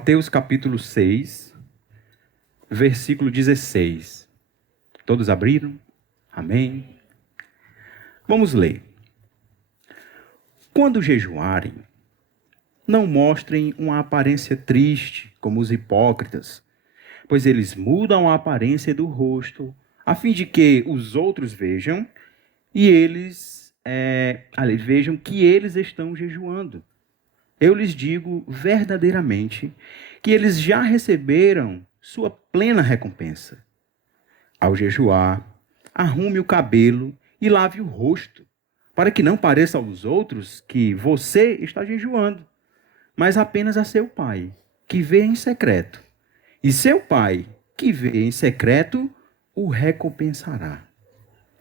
Mateus capítulo 6, versículo 16. Todos abriram? Amém? Vamos ler. Quando jejuarem, não mostrem uma aparência triste, como os hipócritas, pois eles mudam a aparência do rosto, a fim de que os outros vejam e vejam que eles estão jejuando. Eu lhes digo verdadeiramente que eles já receberam sua plena recompensa. Ao jejuar, arrume o cabelo e lave o rosto, para que não pareça aos outros que você está jejuando, mas apenas a seu pai, que vê em secreto. E seu pai, que vê em secreto, o recompensará.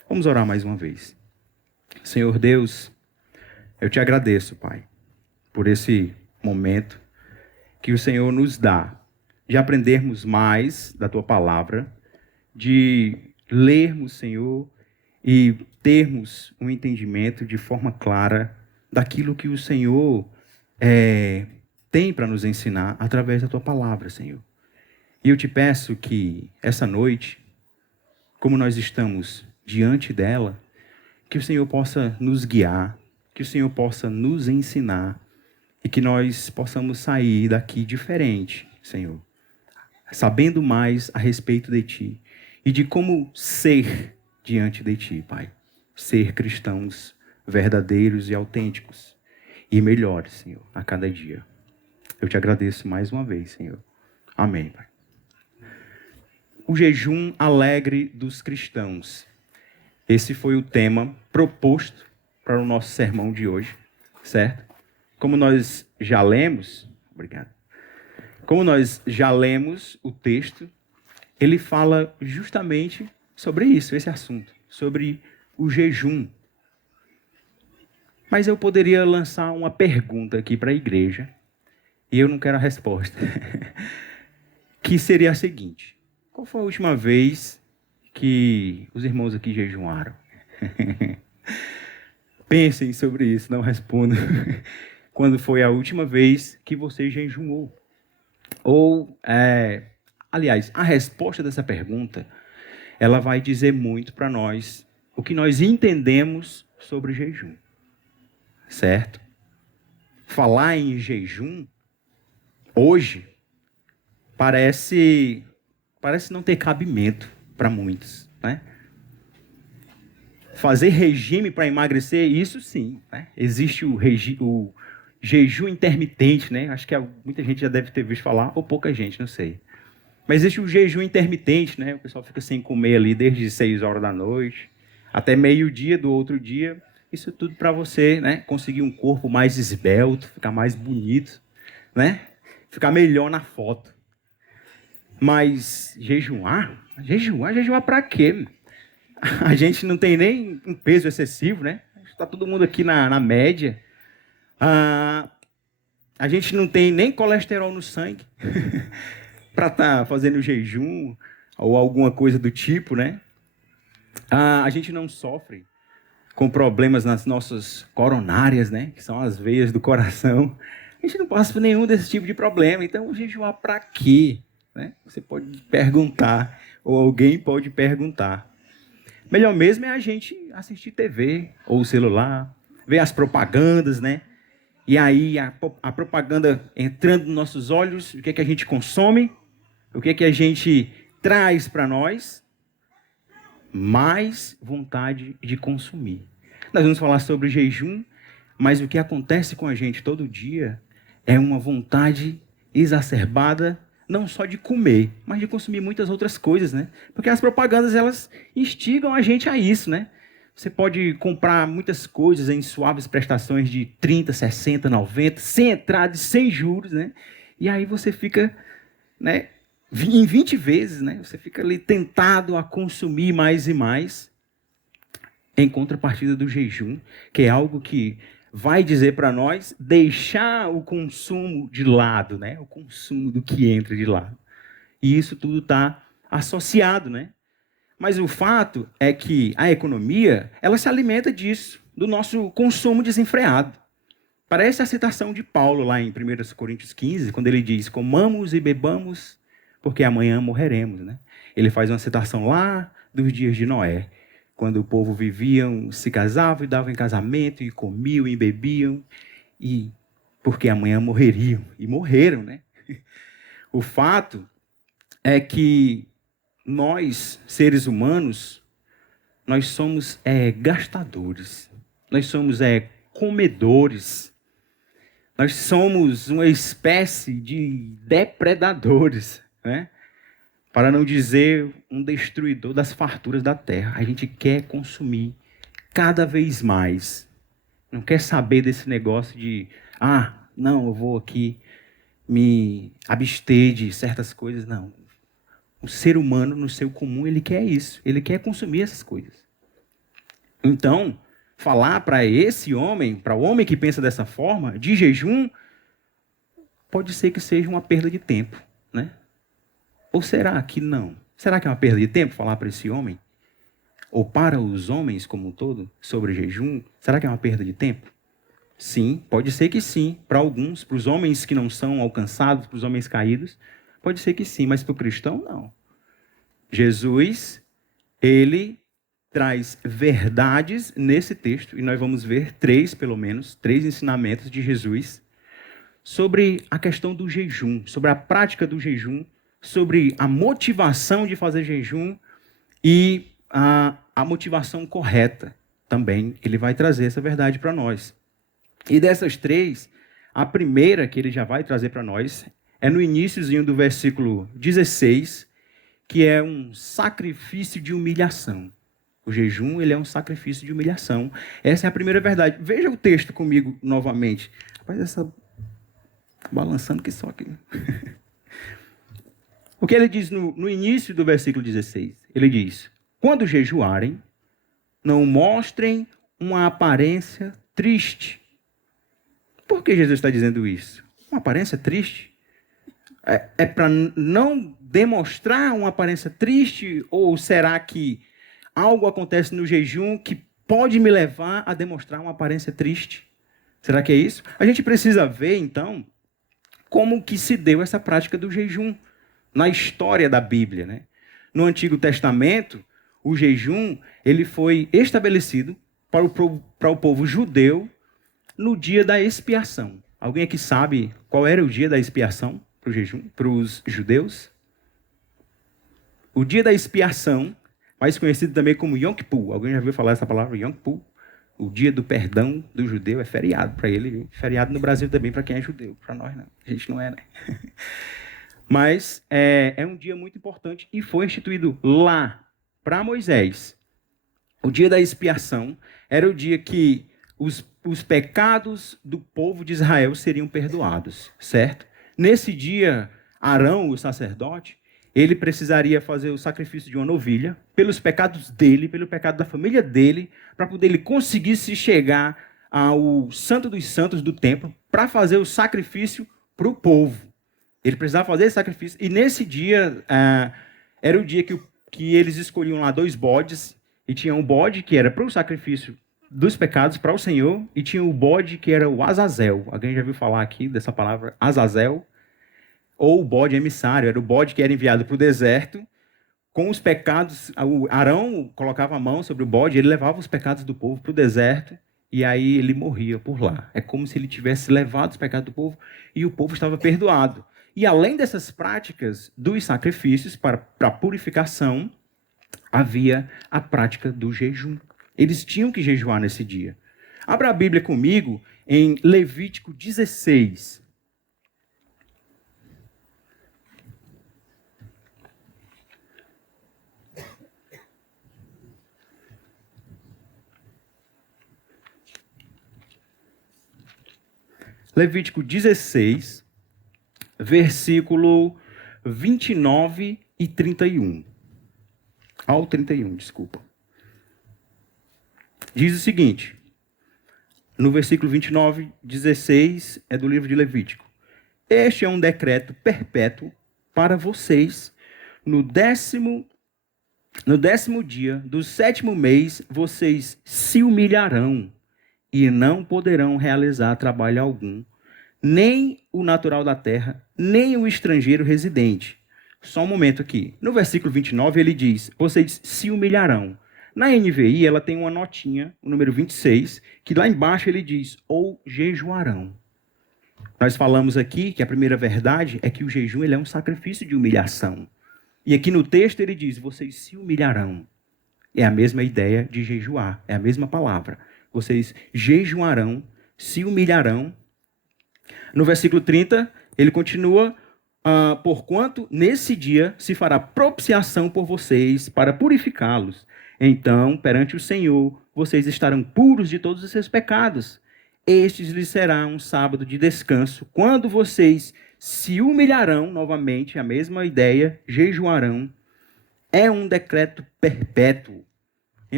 Vamos orar mais uma vez. Senhor Deus, eu te agradeço, Pai, por esse momento que o Senhor nos dá de aprendermos mais da Tua Palavra, de lermos, Senhor, e termos um entendimento de forma clara daquilo que o Senhor tem para nos ensinar através da Tua Palavra, Senhor. E eu te peço que essa noite, como nós estamos diante dela, que o Senhor possa nos guiar, que o Senhor possa nos ensinar e que nós possamos sair daqui diferente, Senhor, sabendo mais a respeito de Ti e de como ser diante de Ti, Pai. Ser cristãos verdadeiros e autênticos e melhores, Senhor, a cada dia. Eu te agradeço mais uma vez, Senhor. Amém, Pai. O jejum alegre dos cristãos. Esse foi o tema proposto para o nosso sermão de hoje, certo? Como nós já lemos, obrigado. Como nós já lemos o texto, ele fala justamente sobre isso, esse assunto, sobre o jejum. Mas eu poderia lançar uma pergunta aqui para a igreja, e eu não quero a resposta, que seria a seguinte: qual foi a última vez que os irmãos aqui jejuaram? Pensem sobre isso, não respondam. Quando foi a última vez que você jejuou? Aliás, a resposta dessa pergunta, ela vai dizer muito para nós o que nós entendemos sobre jejum, certo? Falar em jejum, hoje, parece não ter cabimento para muitos, né? Fazer regime para emagrecer, isso sim, né? Existe o jejum intermitente, né? Acho que muita gente já deve ter visto falar, ou pouca gente, não sei. Mas existe o jejum intermitente, né? O pessoal fica sem comer ali desde 6 horas da noite até meio-dia do outro dia. Isso tudo para você, né? Conseguir um corpo mais esbelto, ficar mais bonito, né? Ficar melhor na foto. Mas jejuar para quê? A gente não tem nem um peso excessivo, né? Está todo mundo aqui na média. A gente não tem nem colesterol no sangue para estar fazendo jejum ou alguma coisa do tipo, né? A gente não sofre com problemas nas nossas coronárias, né? Que são as veias do coração. A gente não passa por nenhum desse tipo de problema. Então, jejuar para quê? Né? Você pode perguntar, ou alguém pode perguntar. Melhor mesmo é a gente assistir TV ou celular, ver as propagandas, né? E aí a propaganda entrando nos nossos olhos, o que é que a gente consome? O que é que a gente traz para nós? Mais vontade de consumir. Nós vamos falar sobre jejum, mas o que acontece com a gente todo dia é uma vontade exacerbada, não só de comer, mas de consumir muitas outras coisas, né? Porque as propagandas, elas instigam a gente a isso, né? Você pode comprar muitas coisas em suaves prestações de 30, 60, 90, sem entrada, sem juros, né? E aí você fica, né, em 20 vezes, né? Você fica ali tentado a consumir mais e mais, em contrapartida do jejum, que é algo que vai dizer para nós deixar o consumo de lado, né? O consumo do que entra de lado. E isso tudo está associado, né? Mas o fato é que a economia, ela se alimenta disso, do nosso consumo desenfreado. Parece a citação de Paulo lá em 1 Coríntios 15, quando ele diz: comamos e bebamos, porque amanhã morreremos, né? Ele faz uma citação lá dos dias de Noé, quando o povo viviam, se casavam e davam em casamento, e comiam e bebiam, e porque amanhã morreriam. E morreram, né? O fato é que nós, seres humanos, nós somos gastadores, nós somos comedores, nós somos uma espécie de depredadores, né? Para não dizer um destruidor das farturas da terra. A gente quer consumir cada vez mais. Não quer saber desse negócio de, não, eu vou aqui me abster de certas coisas. Não. O ser humano, no seu comum, ele quer isso. Ele quer consumir essas coisas. Então, falar para esse homem, para o homem que pensa dessa forma, de jejum, pode ser que seja uma perda de tempo, né? Ou será que não? Será que é uma perda de tempo falar para esse homem? Ou para os homens como um todo, sobre jejum? Será que é uma perda de tempo? Sim, pode ser que sim. Para alguns, para os homens que não são alcançados, para os homens caídos, pode ser que sim, mas para o cristão, não. Jesus, ele traz verdades nesse texto, e nós vamos ver pelo menos, três ensinamentos de Jesus sobre a questão do jejum, sobre a prática do jejum, sobre a motivação de fazer jejum e a motivação correta também. Ele vai trazer essa verdade para nós. E dessas três, a primeira que ele já vai trazer para nós é no iníciozinho do versículo 16, que é um sacrifício de humilhação. O jejum, ele é um sacrifício de humilhação. Essa é a primeira verdade. Veja o texto comigo novamente. Rapaz, essa balançando que só aqui. O que ele diz no início do versículo 16? Ele diz: quando jejuarem, não mostrem uma aparência triste. Por que Jesus está dizendo isso? Uma aparência triste? É para não demonstrar uma aparência triste? Ou será que algo acontece no jejum que pode me levar a demonstrar uma aparência triste? Será que é isso? A gente precisa ver, então, como que se deu essa prática do jejum na história da Bíblia, né? No Antigo Testamento, o jejum ele foi estabelecido para o povo judeu no dia da expiação. Alguém aqui sabe qual era o dia da expiação para o jejum, para os judeus? O dia da expiação, mais conhecido também como Yom Kippur. Alguém já ouviu falar essa palavra, Yom Kippur? O dia do perdão do judeu é feriado para ele. Viu? Feriado no Brasil também para quem é judeu. Para nós não. A gente não é, né? Mas é um dia muito importante e foi instituído lá para Moisés. O dia da expiação era o dia que os pecados do povo de Israel seriam perdoados, certo? Nesse dia, Arão, o sacerdote, ele precisaria fazer o sacrifício de uma novilha pelos pecados dele, pelo pecado da família dele, para poder ele conseguir se chegar ao Santo dos Santos do templo para fazer o sacrifício para o povo. Ele precisava fazer esse sacrifício. E nesse dia, era o dia que eles escolhiam lá 2 bodes. E tinha um bode que era para o sacrifício dos pecados para o Senhor. E tinha o bode que era o Azazel. Alguém já ouviu falar aqui dessa palavra Azazel? Ou o bode emissário. Era o bode que era enviado para o deserto com os pecados. O Arão colocava a mão sobre o bode. Ele levava os pecados do povo para o deserto. E aí ele morria por lá. É como se ele tivesse levado os pecados do povo e o povo estava perdoado. E além dessas práticas dos sacrifícios para purificação, havia a prática do jejum. Eles tinham que jejuar nesse dia. Abra a Bíblia comigo em Levítico 16. Levítico 16, versículo 29 e 31. Ao 31, desculpa. Diz o seguinte, no versículo 29, 16, é do livro de Levítico. Este é um decreto perpétuo para vocês. No décimo dia do 7º mês, vocês se humilharão e não poderão realizar trabalho algum, nem o natural da terra, nem o estrangeiro residente. Só um momento aqui. No versículo 29 ele diz, vocês se humilharão. Na NVI ela tem uma notinha, o número 26, que lá embaixo ele diz, ou jejuarão. Nós falamos aqui que a primeira verdade é que o jejum ele é um sacrifício de humilhação. E aqui no texto ele diz, vocês se humilharão. É a mesma ideia de jejuar, é a mesma palavra. Vocês jejuarão, se humilharão. No versículo 30, ele continua, porquanto nesse dia se fará propiciação por vocês para purificá-los. Então, perante o Senhor, vocês estarão puros de todos os seus pecados. Estes lhes será um sábado de descanso, quando vocês se humilharão, novamente, a mesma ideia, jejuarão. É um decreto perpétuo.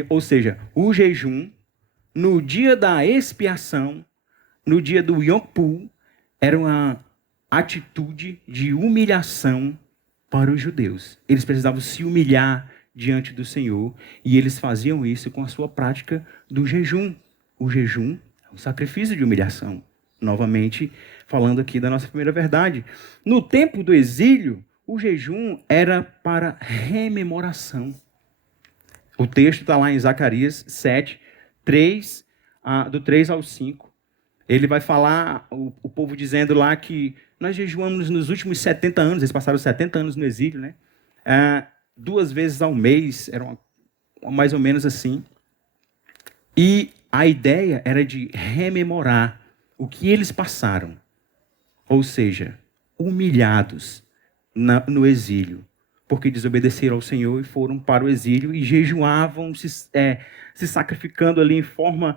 Ou seja, o jejum, no dia da expiação, no dia do Yom Kippur, era uma atitude de humilhação para os judeus. Eles precisavam se humilhar diante do Senhor e eles faziam isso com a sua prática do jejum. O jejum é um sacrifício de humilhação. Novamente, falando aqui da nossa primeira verdade. No tempo do exílio, o jejum era para rememoração. O texto está lá em Zacarias 7, do 3 ao 5. Ele vai falar, o povo dizendo lá que nós jejuamos nos últimos 70 anos, eles passaram 70 anos no exílio, né? 2 vezes ao mês, era mais ou menos assim. E a ideia era de rememorar o que eles passaram. Ou seja, humilhados no exílio, porque desobedeceram ao Senhor e foram para o exílio e jejuavam, se sacrificando ali em forma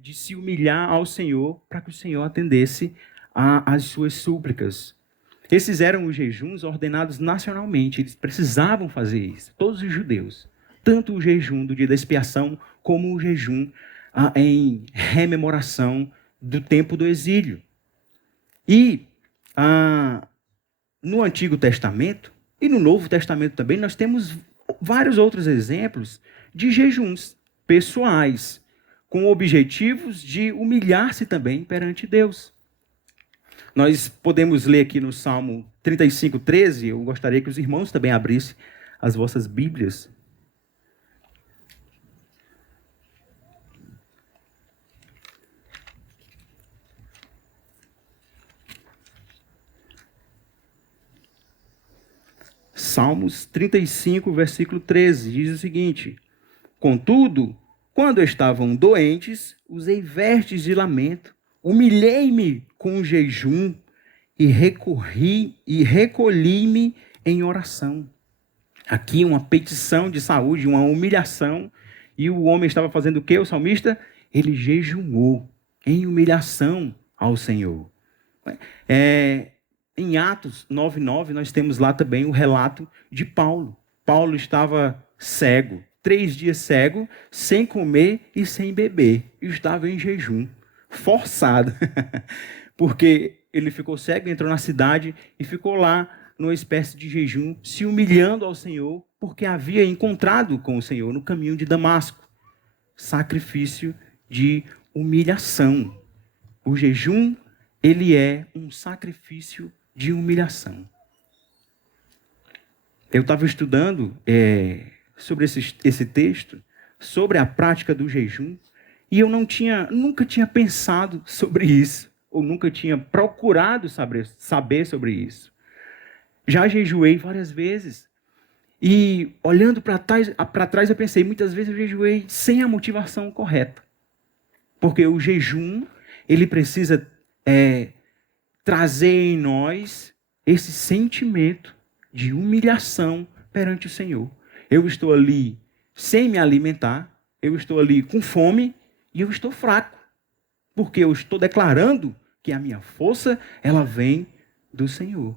de se humilhar ao Senhor, para que o Senhor atendesse às suas súplicas. Esses eram os jejuns ordenados nacionalmente, eles precisavam fazer isso, todos os judeus. Tanto o jejum do dia da expiação, como o jejum em rememoração do tempo do exílio. E no Antigo Testamento, e no Novo Testamento também, nós temos vários outros exemplos de jejuns pessoais, com objetivos de humilhar-se também perante Deus. Nós podemos ler aqui no Salmo 35, 13, eu gostaria que os irmãos também abrissem as vossas Bíblias. Salmos 35, versículo 13, diz o seguinte: contudo, quando estavam doentes, usei vestes de lamento, humilhei-me com jejum e recolhi-me em oração. Aqui uma petição de saúde, uma humilhação. E o homem estava fazendo o quê, o salmista? Ele jejuou em humilhação ao Senhor. Em Atos 9:9, nós temos lá também o relato de Paulo. Paulo estava cego, 3 dias cego, sem comer e sem beber. E estava em jejum, forçado. Porque ele ficou cego, entrou na cidade e ficou lá numa espécie de jejum, se humilhando ao Senhor, porque havia encontrado com o Senhor no caminho de Damasco. Sacrifício de humilhação. O jejum, ele é um sacrifício de humilhação. Eu estava estudando sobre esse texto, sobre a prática do jejum, e eu nunca tinha pensado sobre isso, ou nunca tinha procurado saber sobre isso. Já jejuei várias vezes, e olhando para trás eu pensei, muitas vezes eu jejuei sem a motivação correta. Porque o jejum, ele precisa trazer em nós esse sentimento de humilhação perante o Senhor. Eu estou ali sem me alimentar, eu estou ali com fome e eu estou fraco, porque eu estou declarando que a minha força, ela vem do Senhor.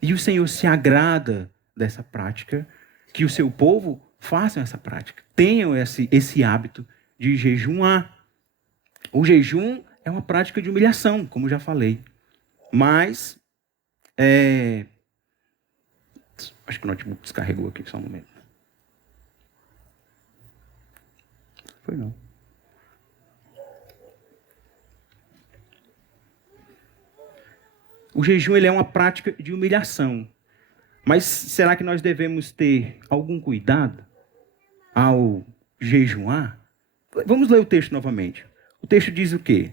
E o Senhor se agrada dessa prática, que o seu povo façam essa prática, tenham esse hábito de jejuar. O jejum é uma prática de humilhação, como já falei. Mas, acho que o notebook descarregou aqui, só um momento. Foi não. O jejum ele é uma prática de humilhação. Mas será que nós devemos ter algum cuidado ao jejuar? Vamos ler o texto novamente. O texto diz o quê?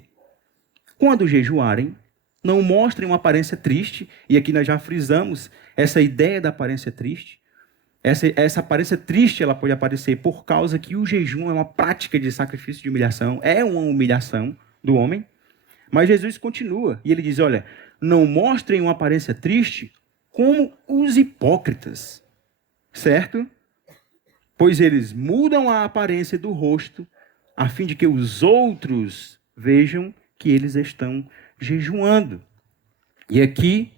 Quando jejuarem, não mostrem uma aparência triste, e aqui nós já frisamos essa ideia da aparência triste. Essa aparência triste ela pode aparecer por causa que o jejum é uma prática de sacrifício de humilhação, é uma humilhação do homem. Mas Jesus continua, e ele diz, olha, não mostrem uma aparência triste como os hipócritas, certo? Pois eles mudam a aparência do rosto, a fim de que os outros vejam que eles estão jejuando. E aqui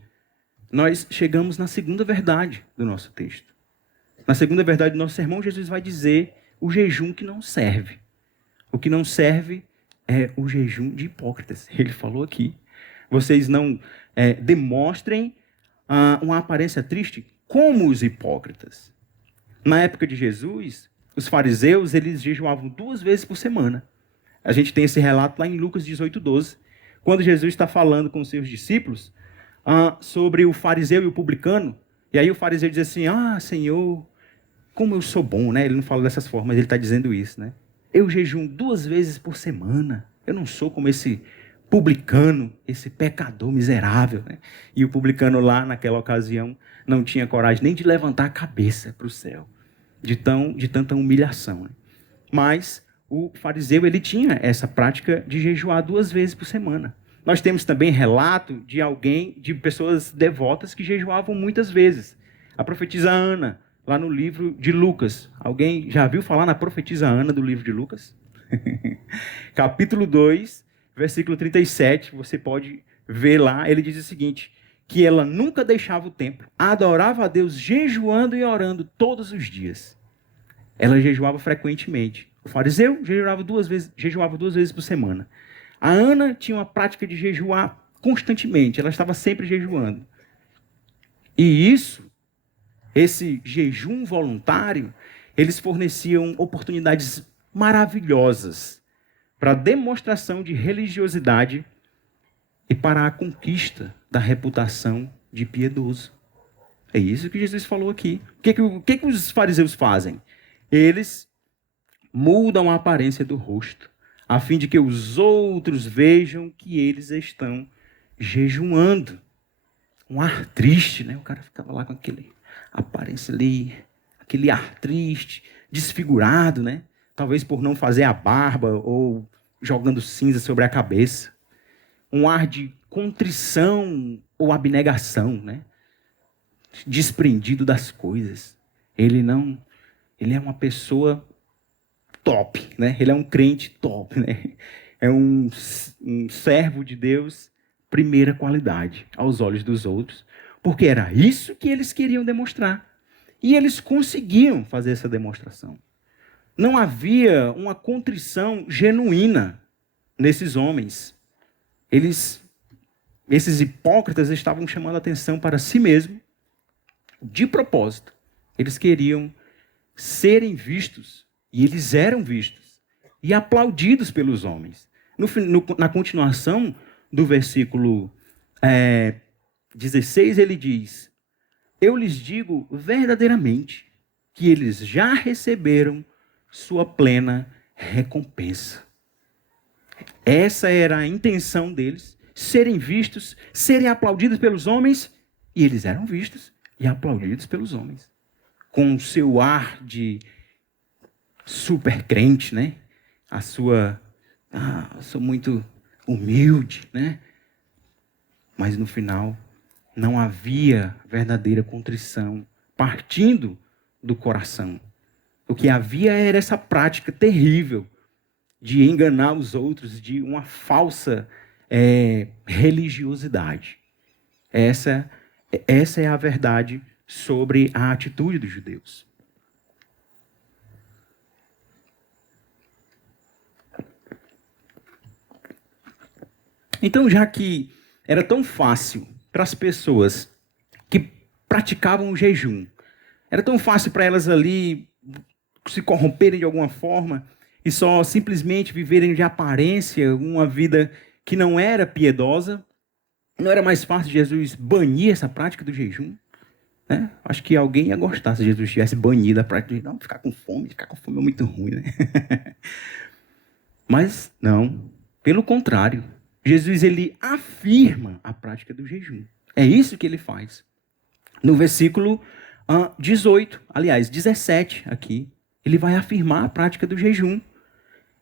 nós chegamos na segunda verdade do nosso texto. Na segunda verdade do nosso sermão, Jesus vai dizer o jejum que não serve. O que não serve é o jejum de hipócritas. Ele falou aqui. Vocês não demonstrem uma aparência triste como os hipócritas. Na época de Jesus, os fariseus eles jejuavam 2 vezes por semana. A gente tem esse relato lá em Lucas 18:12, quando Jesus está falando com os seus discípulos sobre o fariseu e o publicano. E aí o fariseu diz assim, Senhor, como eu sou bom, né? Ele não fala dessas formas, ele está dizendo isso, né? Eu jejuo 2 vezes por semana. Eu não sou como esse publicano, esse pecador miserável, né? E o publicano lá, naquela ocasião, não tinha coragem nem de levantar a cabeça para o céu, de tanta humilhação, né? Mas o fariseu, ele tinha essa prática de jejuar 2 vezes por semana. Nós temos também relato de pessoas devotas que jejuavam muitas vezes. A profetisa Ana, lá no livro de Lucas. Alguém já viu falar na profetisa Ana do livro de Lucas? Capítulo 2, versículo 37, você pode ver lá, ele diz o seguinte, que ela nunca deixava o templo, adorava a Deus jejuando e orando todos os dias. Ela jejuava frequentemente. O fariseu jejuava 2 vezes por semana. A Ana tinha uma prática de jejuar constantemente, ela estava sempre jejuando. E esse jejum voluntário, eles forneciam oportunidades maravilhosas para a demonstração de religiosidade e para a conquista da reputação de piedoso. É isso que Jesus falou aqui. O que os fariseus fazem? Eles mudam a aparência do rosto, a fim de que os outros vejam que eles estão jejuando. Um ar triste, né? O cara ficava lá com aquele aparência ali, aquele ar triste, desfigurado, né? Talvez por não fazer a barba ou jogando cinza sobre a cabeça. Um ar de contrição ou abnegação, né? Desprendido das coisas. Ele é uma pessoa top, né? Ele é um crente top, né? É um servo de Deus, primeira qualidade aos olhos dos outros, porque era isso que eles queriam demonstrar. E eles conseguiam fazer essa demonstração. Não havia uma contrição genuína nesses homens. Esses hipócritas estavam chamando a atenção para si mesmos, de propósito. Eles queriam serem vistos, e eles eram vistos, e aplaudidos pelos homens. Na continuação do versículo 16, ele diz, eu lhes digo verdadeiramente que eles já receberam sua plena recompensa. Essa era a intenção deles, serem vistos, serem aplaudidos pelos homens, e eles eram vistos e aplaudidos pelos homens. Com o seu ar de super crente, né? Eu sou muito humilde, né? Mas no final, não havia verdadeira contrição partindo do coração. O que havia era essa prática terrível de enganar os outros, de uma falsa religiosidade. Essa é a verdade sobre a atitude dos judeus. Então, já que era tão fácil para as pessoas que praticavam o jejum, era tão fácil para elas ali se corromperem de alguma forma e só simplesmente viverem de aparência uma vida que não era piedosa, Não era mais fácil Jesus banir essa prática do jejum? Né? Acho que alguém ia gostar se Jesus tivesse banido a prática do jejum. Não, ficar com fome é muito ruim, né? Mas não, pelo contrário. Jesus, ele afirma a prática do jejum. É isso que ele faz. No versículo 18, aliás, 17 aqui, ele vai afirmar a prática do jejum.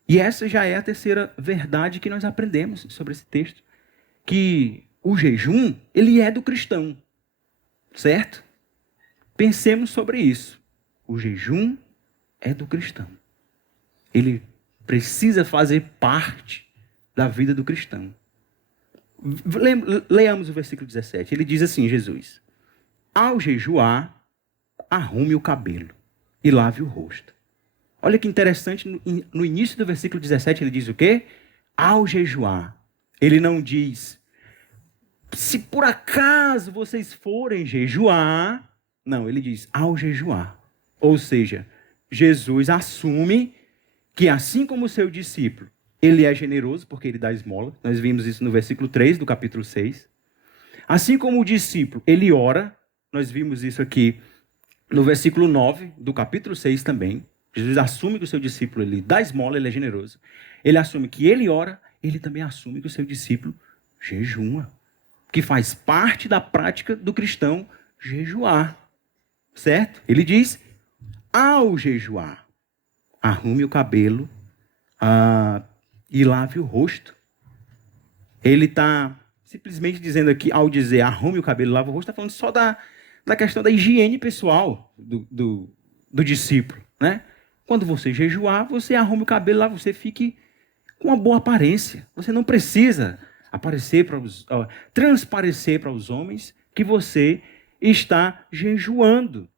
E essa já é a terceira verdade que nós aprendemos sobre esse texto. Que o jejum, ele é do cristão. Certo? Pensemos sobre isso. O jejum é do cristão. Ele precisa fazer parte da vida do cristão. Leamos o versículo 17. Ele diz assim, Jesus: ao jejuar, arrume o cabelo e lave o rosto. Olha que interessante, no início do versículo 17 ele diz o quê? Ao jejuar. Ele não diz, se por acaso vocês forem jejuar. Não, ele diz, ao jejuar. Ou seja, Jesus assume que assim como o seu discípulo, ele é generoso porque ele dá esmola. Nós vimos isso no versículo 3 do capítulo 6. Assim como o discípulo, ele ora. Nós vimos isso aqui no versículo 9 do capítulo 6 também. Jesus assume que o seu discípulo, ele dá esmola, ele é generoso. Ele assume que ele ora, ele também assume que o seu discípulo jejuma. Que faz parte da prática do cristão jejuar. Certo? Ele diz, ao jejuar, arrume o cabelo e lave o rosto. Ele está simplesmente dizendo aqui, ao dizer arrume o cabelo e lave o rosto, está falando só da questão da higiene pessoal do discípulo, né? Quando você jejuar, você arrume o cabelo lá, você fique com uma boa aparência. Você não precisa transparecer para os homens que você está jejuando.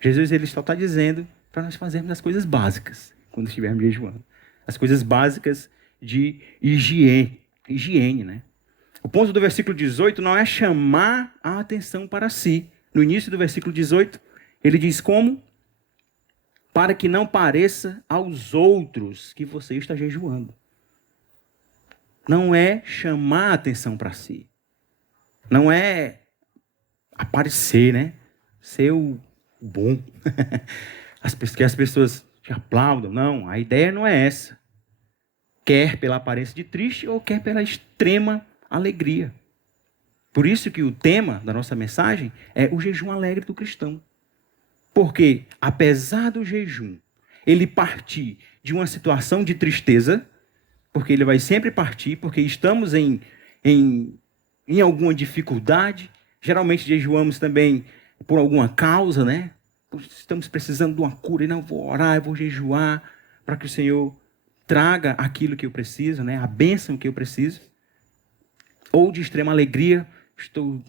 Jesus, ele só está dizendo para nós fazermos as coisas básicas quando estivermos jejuando. As coisas básicas de higiene, né? O ponto do versículo 18 não é chamar a atenção para si. No início do versículo 18, ele diz como? Para que não pareça aos outros que você está jejuando. Não é chamar a atenção para si. Não é aparecer, né? Ser o bom. Que as pessoas te aplaudam. Não, a ideia não é essa. Quer pela aparência de triste ou quer pela extrema alegria. Por isso que o tema da nossa mensagem é o jejum alegre do cristão. Porque, apesar do jejum, ele partir de uma situação de tristeza, porque ele vai sempre partir, porque estamos em alguma dificuldade, geralmente jejuamos também por alguma causa, né? Estamos precisando de uma cura, e não vou orar, eu vou jejuar, para que o Senhor traga aquilo que eu preciso, né? A bênção que eu preciso. Ou de extrema alegria, estou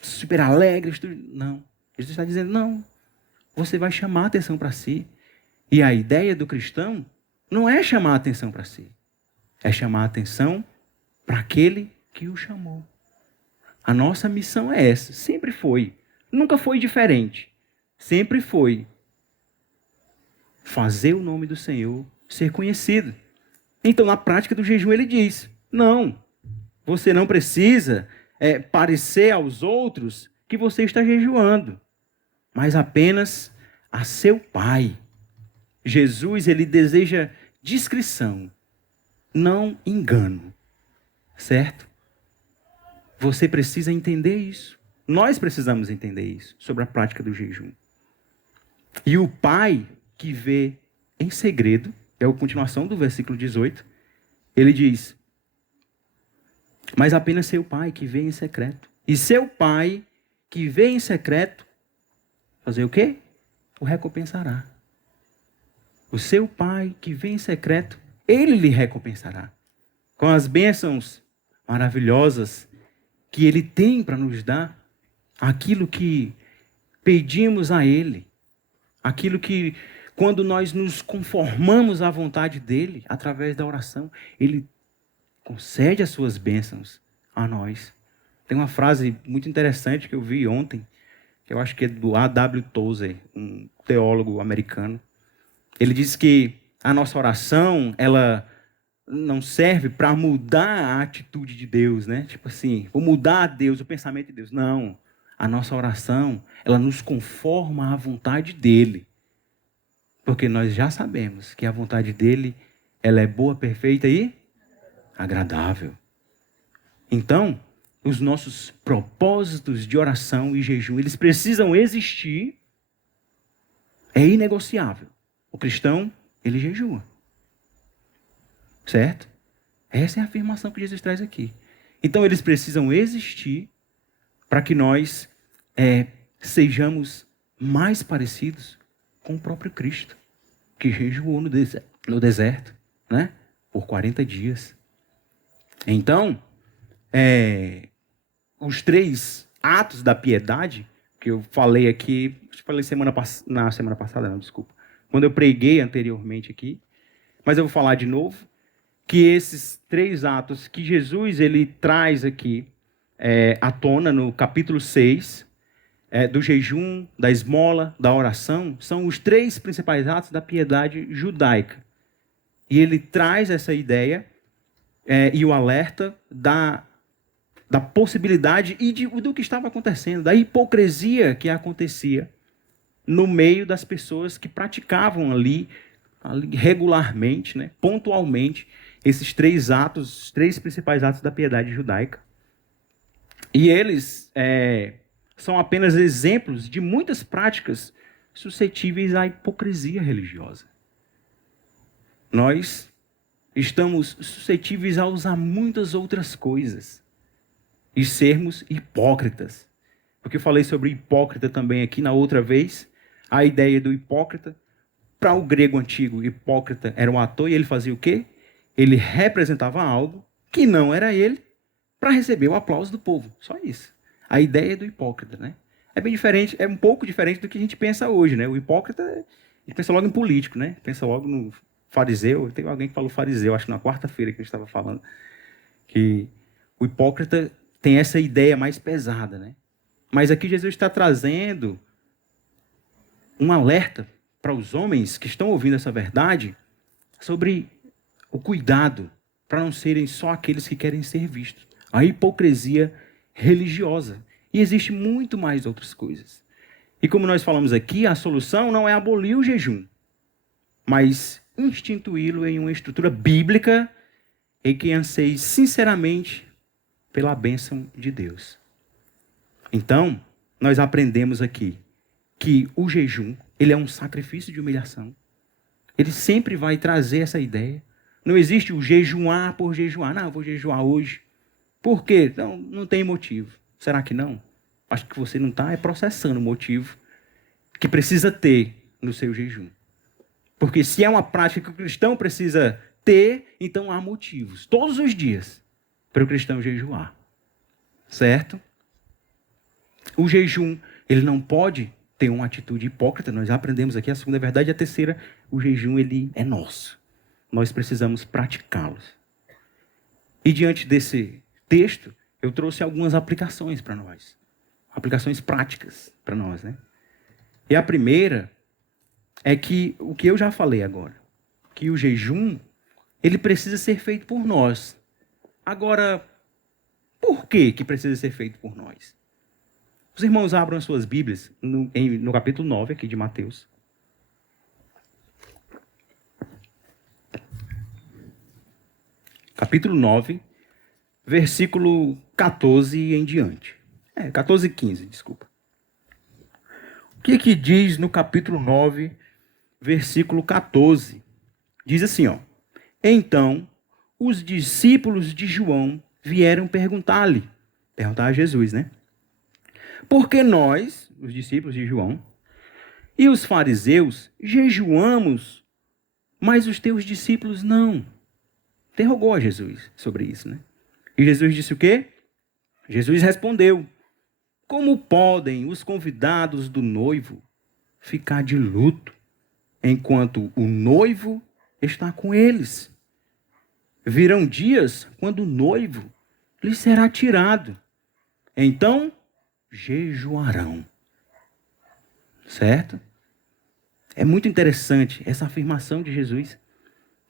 super alegre, não. Jesus está dizendo, não. Você vai chamar a atenção para si. E a ideia do cristão não é chamar a atenção para si. É chamar a atenção para aquele que o chamou. A nossa missão é essa. Sempre foi. Nunca foi diferente. Sempre foi fazer o nome do Senhor ser conhecido. Então, na prática do jejum, ele diz, não, você não precisa parecer aos outros que você está jejuando, mas apenas a seu Pai. Jesus, ele deseja discrição, não engano, certo? Você precisa entender isso. Nós precisamos entender isso sobre a prática do jejum. E o Pai que vê em segredo, é a continuação do versículo 18, ele diz, mas apenas seu Pai que vê em secreto. E seu Pai que vê em secreto, fazer o quê? O recompensará. O seu Pai que vê em secreto, ele lhe recompensará. Com as bênçãos maravilhosas que ele tem para nos dar, aquilo que pedimos a ele, aquilo que, quando nós nos conformamos à vontade dele, através da oração, ele concede as suas bênçãos a nós. Tem uma frase muito interessante que eu vi ontem, que eu acho que é do A.W. Tozer, um teólogo americano. Ele diz que a nossa oração, ela não serve para mudar a atitude de Deus, né? Tipo assim, vou mudar a Deus, o pensamento de Deus. Não. A nossa oração, ela nos conforma à vontade dele. Porque nós já sabemos que a vontade dele, ela é boa, perfeita e agradável. Então, os nossos propósitos de oração e jejum, eles precisam existir. É inegociável. O cristão, ele jejua. Certo? Essa é a afirmação que Jesus traz aqui. Então, eles precisam existir para que nós sejamos mais parecidos com o próprio Cristo, que jejuou no deserto, né? Por 40 dias. Então, os 3 atos da piedade, que eu falei aqui, falei na semana passada, não, desculpa. Quando eu preguei anteriormente aqui, mas eu vou falar de novo, que esses 3 atos que Jesus ele traz aqui à tona no capítulo 6, do jejum, da esmola, da oração, são os 3 principais atos da piedade judaica. E ele traz essa ideia e o alerta da possibilidade e do que estava acontecendo, da hipocrisia que acontecia no meio das pessoas que praticavam ali regularmente, né, pontualmente, esses 3 atos, os 3 principais atos da piedade judaica. E eles são apenas exemplos de muitas práticas suscetíveis à hipocrisia religiosa. Nós estamos suscetíveis a usar muitas outras coisas e sermos hipócritas. Porque eu falei sobre hipócrita também aqui na outra vez. A ideia do hipócrita, para o grego antigo, hipócrita era um ator e ele fazia o quê? Ele representava algo que não era ele para receber o aplauso do povo. Só isso. A ideia do hipócrita, né? É bem diferente, é um pouco diferente do que a gente pensa hoje, né? O hipócrita, a gente pensa logo em político, né? Pensa logo no fariseu. Tem alguém que falou fariseu, acho que na quarta-feira que a gente estava falando, que o hipócrita tem essa ideia mais pesada, né? Mas aqui Jesus está trazendo um alerta para os homens que estão ouvindo essa verdade sobre o cuidado para não serem só aqueles que querem ser vistos. A hipocrisia religiosa. E existe muito mais outras coisas. E como nós falamos aqui, a solução não é abolir o jejum, mas instituí-lo em uma estrutura bíblica em que anseie sinceramente pela bênção de Deus. Então, nós aprendemos aqui que o jejum, ele é um sacrifício de humilhação. Ele sempre vai trazer essa ideia. Não existe o jejuar por jejuar. Não, eu vou jejuar hoje. Por quê? Não tem motivo. Será que não? Acho que você não está processando o motivo que precisa ter no seu jejum. Porque se é uma prática que o cristão precisa ter, então há motivos, todos os dias, para o cristão jejuar. Certo? O jejum, ele não pode ter uma atitude hipócrita. Nós já aprendemos aqui a segunda verdade e a terceira, o jejum, ele é nosso. Nós precisamos praticá-los. E diante desse texto, eu trouxe algumas aplicações para nós. Aplicações práticas para nós, né? E a primeira é que, o que eu já falei agora, que o jejum, ele precisa ser feito por nós. Agora, por que precisa ser feito por nós? Os irmãos abram as suas Bíblias no capítulo 9 aqui de Mateus. Capítulo 9, versículo 14 em diante. 14 e 15, desculpa. O que diz no capítulo 9, versículo 14? Diz assim, ó. Então, os discípulos de João vieram perguntar a Jesus, né? Porque nós, os discípulos de João, e os fariseus jejuamos, mas os teus discípulos não. Interrogou a Jesus sobre isso, né? E Jesus disse o quê? Jesus respondeu: como podem os convidados do noivo ficar de luto enquanto o noivo está com eles? Virão dias quando o noivo lhes será tirado. Então jejuarão. Certo? É muito interessante essa afirmação de Jesus,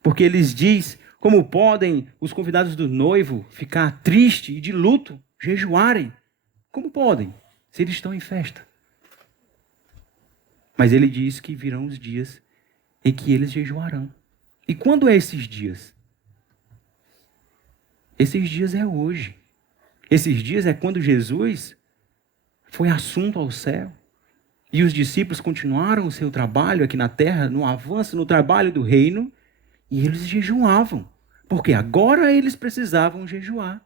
porque ele diz Como podem os convidados do noivo ficar tristes e de luto, jejuarem? Como podem, se eles estão em festa? Mas ele diz que virão os dias em que eles jejuarão. E quando é esses dias? Esses dias é hoje. Esses dias é quando Jesus foi assunto ao céu. E os discípulos continuaram o seu trabalho aqui na terra, no avanço, no trabalho do reino, e eles jejuavam. Porque agora eles precisavam jejuar.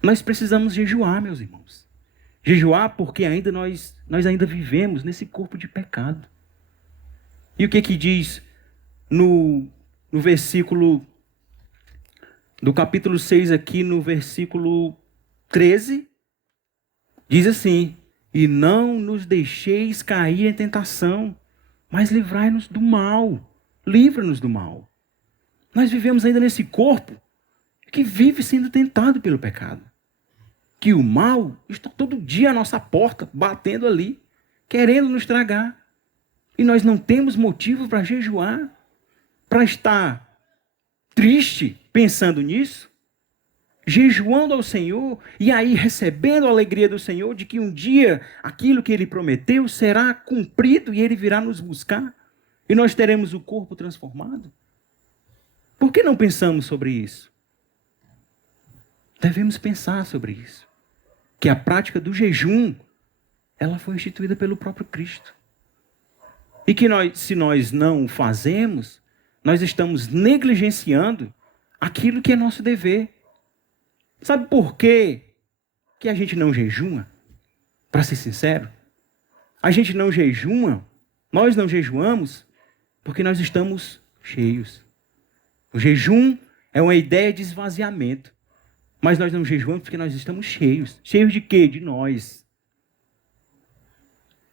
Nós precisamos jejuar, meus irmãos. Jejuar porque ainda nós ainda vivemos nesse corpo de pecado. E o que diz no versículo do capítulo 6 aqui, no versículo 13, diz assim: e não nos deixeis cair em tentação, mas livrai-nos do mal. Livra-nos do mal. Nós vivemos ainda nesse corpo que vive sendo tentado pelo pecado. Que o mal está todo dia à nossa porta, batendo ali, querendo nos tragar. E nós não temos motivo para jejuar, para estar triste pensando nisso, jejuando ao Senhor e aí recebendo a alegria do Senhor de que um dia aquilo que Ele prometeu será cumprido e Ele virá nos buscar e nós teremos o corpo transformado. Por que não pensamos sobre isso? Devemos pensar sobre isso. Que a prática do jejum, ela foi instituída pelo próprio Cristo. E que se nós não o fazemos, nós estamos negligenciando aquilo que é nosso dever. Sabe por quê que a gente não jejuma? Para ser sincero, a gente não jejuma, nós não jejuamos, porque nós estamos cheios. O jejum é uma ideia de esvaziamento. Mas nós não jejuamos porque nós estamos cheios. Cheios de quê? De nós.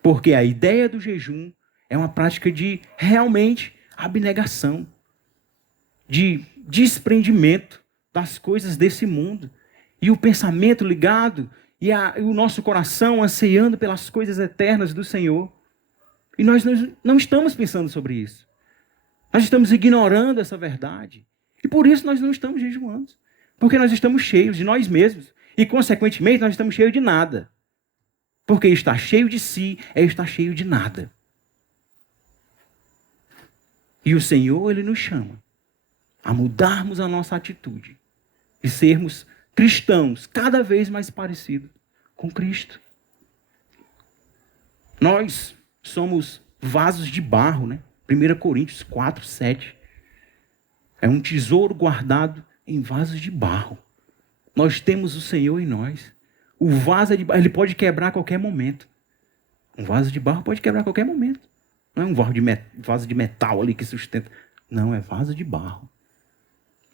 Porque a ideia do jejum é uma prática de realmente abnegação, de desprendimento das coisas desse mundo. E o pensamento ligado e o nosso coração ansiando pelas coisas eternas do Senhor. E nós não estamos pensando sobre isso. Nós estamos ignorando essa verdade. E por isso nós não estamos jejuando. Porque nós estamos cheios de nós mesmos. E, consequentemente, nós estamos cheios de nada. Porque estar cheio de si é estar cheio de nada. E o Senhor, Ele nos chama a mudarmos a nossa atitude. E sermos cristãos cada vez mais parecidos com Cristo. Nós somos vasos de barro, né? 1 Coríntios 4, 7. É um tesouro guardado em vasos de barro. Nós temos o Senhor em nós. O vaso de barro, ele pode quebrar a qualquer momento. Um vaso de barro pode quebrar a qualquer momento. Não é um vaso de metal ali que sustenta. Não, é vaso de barro.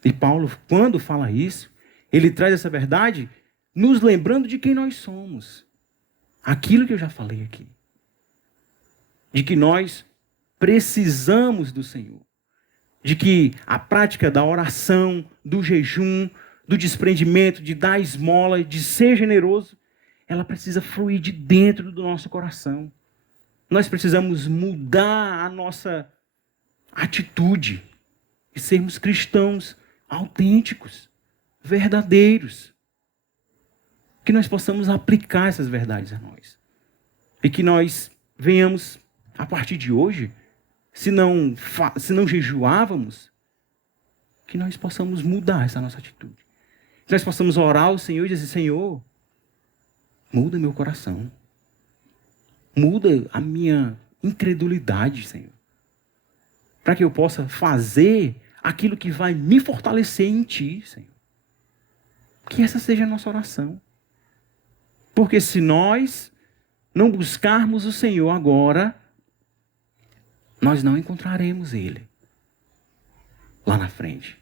E Paulo, quando fala isso, ele traz essa verdade nos lembrando de quem nós somos. Aquilo que eu já falei aqui. De que nós precisamos do Senhor. De que a prática da oração, do jejum, do desprendimento, de dar esmola, de ser generoso, ela precisa fluir de dentro do nosso coração. Nós precisamos mudar a nossa atitude e sermos cristãos autênticos, verdadeiros. Que nós possamos aplicar essas verdades a nós. E que nós venhamos, a partir de hoje, se não jejuávamos, que nós possamos mudar essa nossa atitude. Que nós possamos orar ao Senhor e dizer: Senhor, muda meu coração. Muda a minha incredulidade, Senhor. Para que eu possa fazer aquilo que vai me fortalecer em Ti, Senhor. Que essa seja a nossa oração. Porque se nós não buscarmos o Senhor agora, nós não encontraremos Ele lá na frente.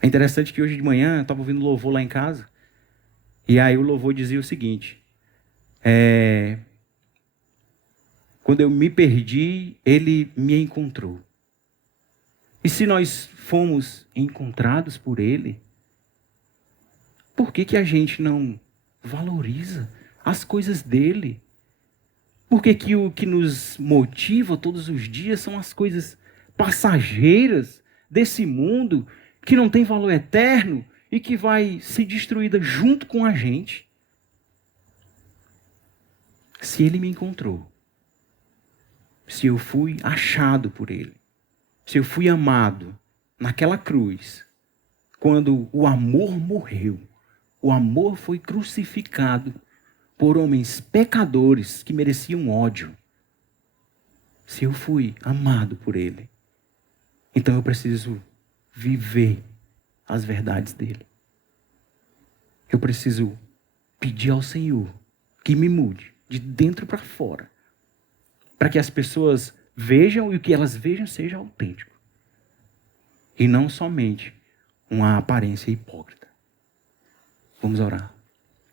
É interessante que hoje de manhã eu estava ouvindo louvor lá em casa, e aí o louvor dizia o seguinte: quando eu me perdi, Ele me encontrou. E se nós fomos encontrados por Ele, por que a gente não valoriza as coisas dEle? Porque o que nos motiva todos os dias são as coisas passageiras, desse mundo que não tem valor eterno e que vai ser destruída junto com a gente? Se ele me encontrou, se eu fui achado por ele, se eu fui amado naquela cruz, quando o amor morreu, o amor foi crucificado por homens pecadores que mereciam ódio. Se eu fui amado por ele, então eu preciso viver as verdades dele. Eu preciso pedir ao Senhor que me mude de dentro para fora, para que as pessoas vejam e o que elas vejam seja autêntico. E não somente uma aparência hipócrita. Vamos orar.